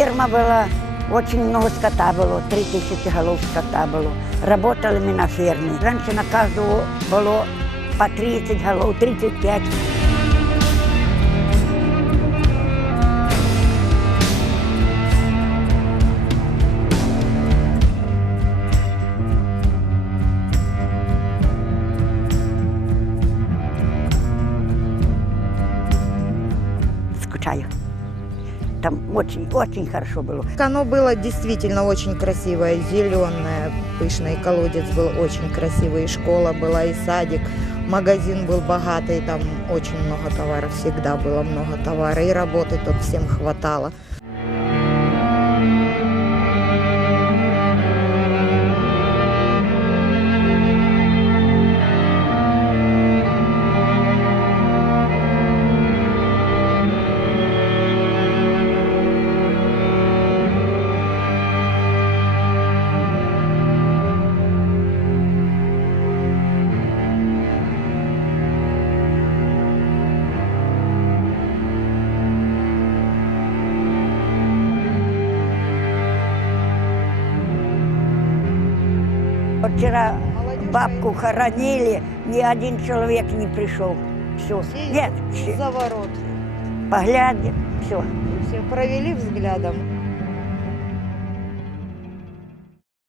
Ферма была, очень много скота было, 3000 голов скота было. Работали мы на ферме. Раньше на каждого было по 30 голов, 35. Скучаю. Там очень хорошо было. Оно было действительно очень красивое, зеленое, пышный колодец был очень красивый, и школа была, и садик, магазин был богатый, там очень много товаров, всегда было много товара, и работы тут всем хватало. Вчера бабку хоронили, ни один человек не пришел. Все. Нет, За ворот. поглядим, все. Все провели взглядом.